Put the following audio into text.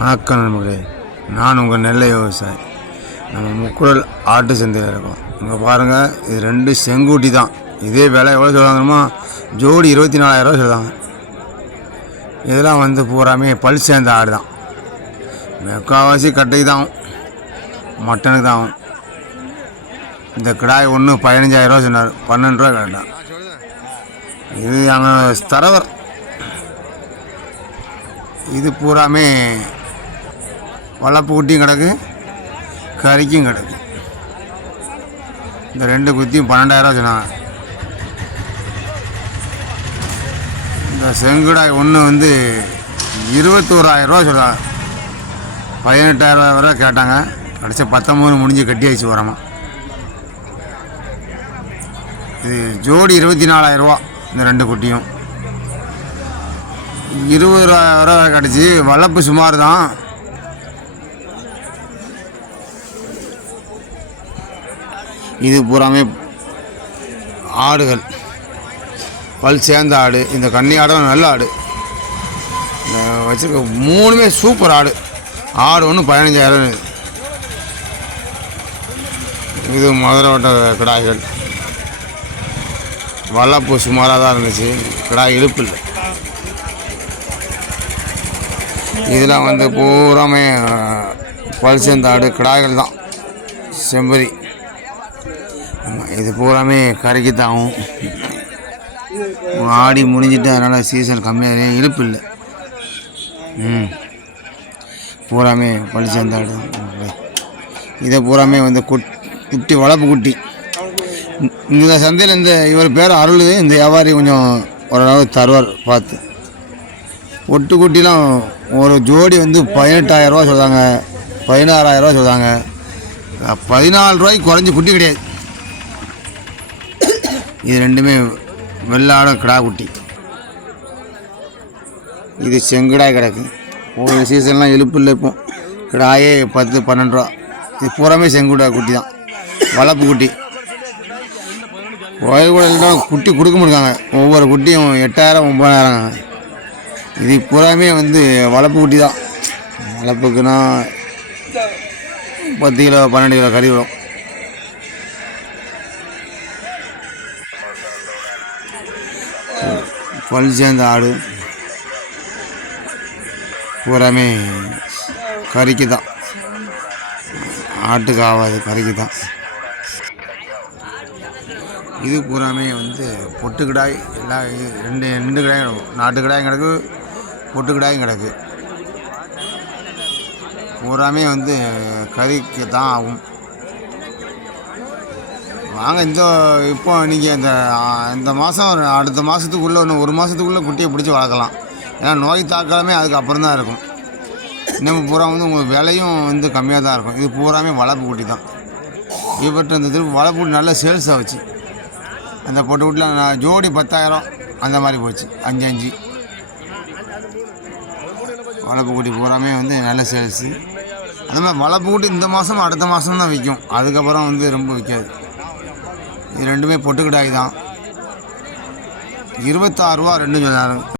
வணக்கம் நண்பர்களே. நான் உங்கள் நெல்லை விவசாயி. நம்ம முக்குடல் ஆட்டு சந்தையில் இருக்கோம். இங்கே பாருங்கள் இது ரெண்டு செங்கூட்டி தான். இதே விலை எவ்வளோ சொல்கிறாங்கம்மா ஜோடி இருபத்தி நாலாயிரரூவா சொல்கிறாங்க இதெல்லாம் வந்து பூராமே பல் சேர்ந்த ஆடு தான். முக்கால்வாசி கட்டைக்கு தான் ஆகும். மட்டனுக்கு தான் ஆகும். இந்த கிடாய் ஒன்று பதினஞ்சாயிரரூவா சொன்னார். பன்னெண்டு ரூபா கேட்டான் இது அங்கே தரவர் இது பூராமே வளர்ப்பு குட்டியும் கிடக்கு கறிக்கும் கிடக்கு. இந்த ரெண்டு குத்தியும் பன்னெண்டாயிரம் சொன்னாங்க. இந்த செங்குடாய் ஒன்று வந்து இருபத்தோராயிரரூவா சொல்கிறாங்க பதினெட்டாயிரரூவா வரை கேட்டாங்க. கடைசி பத்தொம்பது முடிஞ்சு கட்டியாச்சு வரமா இது ஜோடி இருபத்தி நாலாயிரரூவா இந்த ரெண்டு குட்டியும். இருபது ரூபா கிடச்சி வளர்ப்பு சுமார் தான். இது பூராமே ஆடுகள். பல் சேர்ந்த ஆடு இந்த கன்னி ஆடும் நல்ல ஆடு. வச்சுருக்க மூணுமே சூப்பர் ஆடு. ஆடு ஒன்று பதினஞ்சாயிரம் இது. இது கிடாய்கள். வல்லப்பூ சுமாராக தான் இருந்துச்சு. கிடாய் இழுப்பு இல்லை. இதெல்லாம் வந்து பூராமே பல் சேர்ந்த ஆடு கிடாய்கள் தான். செம்பரி. இது பூராமே கறிக்கு தான் ஆகும் ஆடி முடிஞ்சிட்டு அதனால் சீசன் கம்மியாக இழுப்பு இல்லை. ம். பூராமே பல் சேர்ந்தாடு இதை பூராமே வந்து குட் குட்டி வளர்ப்பு குட்டி. இந்த- இந்த சந்தையில் இந்த இவர் பேர் அருள் இந்த வியாபாரி கொஞ்சம் ஓரளவு தருவார் பார்த்து. ஒட்டு குட்டிலாம் ஒரு ஜோடி வந்து பதினெட்டாயிரரூவா சொல்கிறாங்க பதினாறாயிரரூவா சொல்கிறாங்க பதினாலு ரூபாய்க்கு குறைஞ்சி குட்டி கிடையாது. இது ரெண்டுமே வெள்ளாடும் கிடா குட்டி இது செங்கடாய் கிடக்கு. ஒவ்வொரு சீசன்லாம் இழுப்பு இல்லை இப்போ. கிடாயே பத்து பன்னெண்டு ரூபா. இது பூராமே செங்குடா குட்டி தான். வளர்ப்பு குட்டி. கோயில்குடலாம் குட்டி கொடுக்க முடியாங்க ஒவ்வொரு குட்டியும் எட்டாயிரம் ஒம்பதாயிரம் இது பூராமே வந்து வளர்ப்பு குட்டி தான். வளர்ப்புக்குன்னா பத்து கிலோ பன்னெண்டு கிலோ கறி வரும் பல் சேர்ந்த ஆடு. பூராமே கறிக்கு தான் ஆட்டுக்கு ஆகாது கறிக்கு தான் இது பூராமே வந்து பொட்டு கிடாய் எல்லாம் ரெண்டு ரெண்டு கிடாயும் கிடக்கும். நாட்டு கிடாயும் கிடக்கு பொட்டு கிடாயும் கிடக்கு. பூராமே வந்து கறிக்கு தான் ஆகும். வாங்க இந்த இப்போ நீங்கள் இந்த இந்த மாதம் அடுத்த மாதத்துக்குள்ளே இன்னும் ஒரு மாதத்துக்குள்ளே குட்டியை பிடிச்சி வளர்க்கலாம். ஏன்னா நோய் தாக்காலமே அதுக்கப்புறம் தான் இருக்கும். இன்னும் பூரா வந்து உங்களுக்கு விலையும் வந்து கம்மியாக தான் இருக்கும். இது பூராமே வளர்ப்பு குட்டி தான். இப்பட்ட இந்த திருப்பி வளர்ப்பு குட்டி நல்ல சேல்ஸ் ஆச்சு அந்த பொட்டு வீட்டில் நான் ஜோடி பத்தாயிரம் அந்த மாதிரி போச்சு. அஞ்சு அஞ்சு. வளர்ப்பு குட்டி பூராமே வந்து நல்ல சேல்ஸு அந்த மாதிரி வளர்ப்பு குட்டி இந்த மாதம் அடுத்த மாதம் தான் விற்கும் அதுக்கப்புறம் வந்து ரொம்ப விற்காது இது ரெண்டுமே பொட்டுக்கிடாய் தான். இருபத்தாறுரூவா ரெண்டும் சொன்னாங்க